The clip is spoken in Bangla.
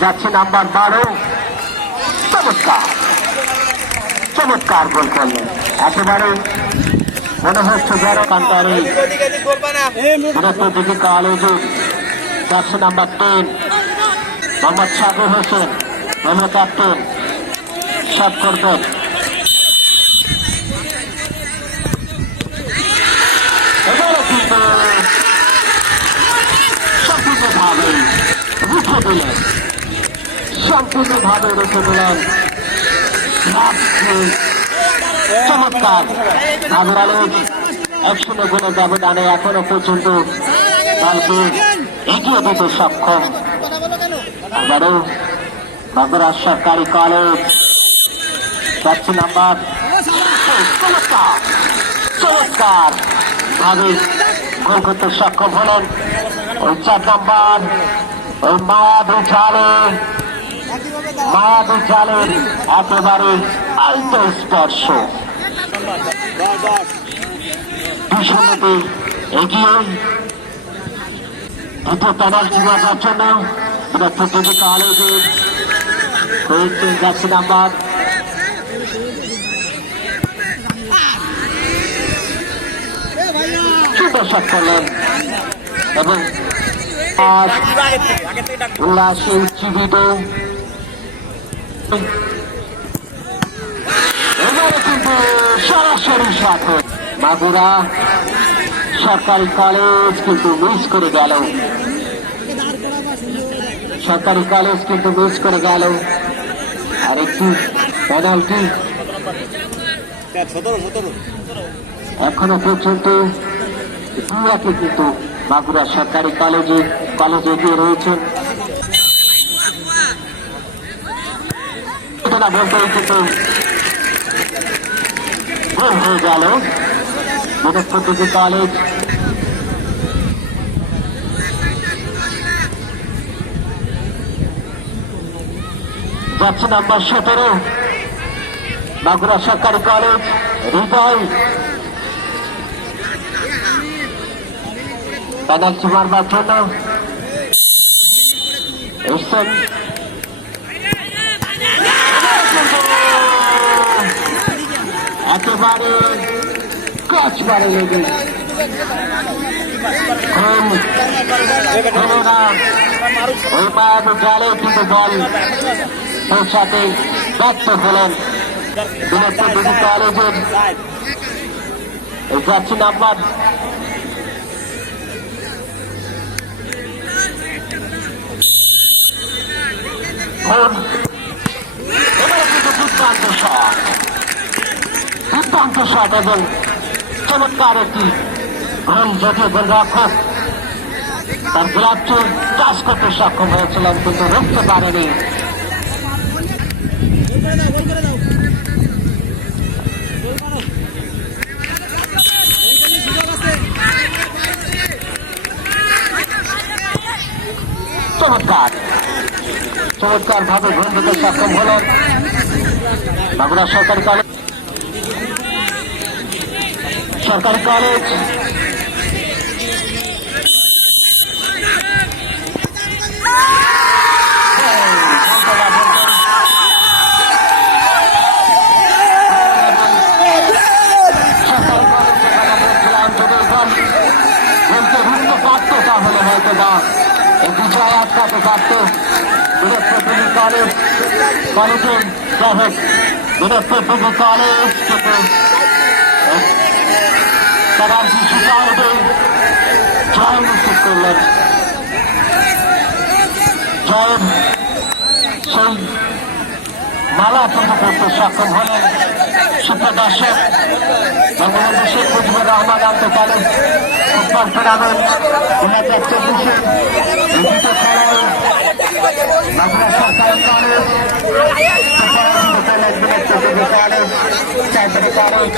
যাচ্ছে নাম্বার বারো। চমৎকার। চমৎকার গোল করলেন। একেবারে মনে হচ্ছে যেন কান্তারি দিকে কলেজে যাচ্ছে নাম্বার টেন মোহাম্মদ সাগর হোসেন আমরা ক্যাপ্টেন সব করবেন এবারে কিন্তু সম্পূর্ণভাবে রুখে দিলেন সম্পূর্ণভাবে রুখে দিলেন চমৎকার। ভাবের আলোক একশো গুণের ব্যবধানে এখনও পর্যন্ত দলকে এগিয়ে দিতে সক্ষম। আবারও বাগড়া সরকারি কলেজ যাচ্ছে নাম্বার চমৎকার। চমৎকার ভাবে গোল করতে সক্ষম হলেন। ওই চার নাম্বার, ওই মায়াবী জালে মায়াবী জালের একেবারে আলতো স্পর্শ শূন্যতে এগিয়ে দ্বিতীয় পেনাল্টি মারার জন্য প্রতিযোগী কলেজে হয়েছে যাচ্ছে নাম্বার। সুন্দর শট করলেন। এবং উল্লাসে উজ্জীবিত। সরাসরি শট মাগুরা সরকারি কলেজ কিন্তু মিস করে গেল। সরকারি কলেজ কিন্তু মিস করে গেল। আর একটি পেনাল্টি এখনও পর্যন্ত কিন্তু মাগুরা সরকারি কলেজে কলেজে এগিয়ে রয়েছেন। ঘটনা বলতে কিন্তু হয়ে গেল। বিনোদপতি কলেজ যাচ্ছে নাম্বার সতেরো মাগুরা সরকারি কলেজ হৃদয়। পেনাল্টি মারবার জন্য একেবারে কাজ মারে লেগে। মায়াবী জালে কিন্তু বল পৌঁছাতে ব্যর্থ হলেন কলেজের এই যাচ্ছি নাম্বার। ফোর এবারে কিন্তু দুর্দান্ত শট। দুর্দান্ত শট এবং চমৎকার একটি গোল যদিও গোলরক্ষক তার গ্লাভটি টাচ করতে সক্ষম হয়েছিলেন কিন্তু রুখতে পারেনি। চমৎকার। চমৎকার ভাবে দিতে সক্ষম হলেন। বাগুড়া সরকারি কলেজ সরকারি কলেজ। হয়তো বা বিজয় আটকাতে পারত বৃহস্পতি কলেজ কলেজের যাই হোক বৃহস্পতি কলেজ কারণে জয় নিশ্চিত করলেন জয়ের সেই মালা কিন্তু করতে সক্ষম হলেন সুপ্র দর্শক বঙ্গবন্ধু শেখ মুজিবুর রহমান আন্তর্জাতিক ফুটবল টুর্নামেন্ট দু হাজার চব্বিশে দ্বিতীয় খেলায় মাগুরা সরকারি কলেজ চারটি কলেজ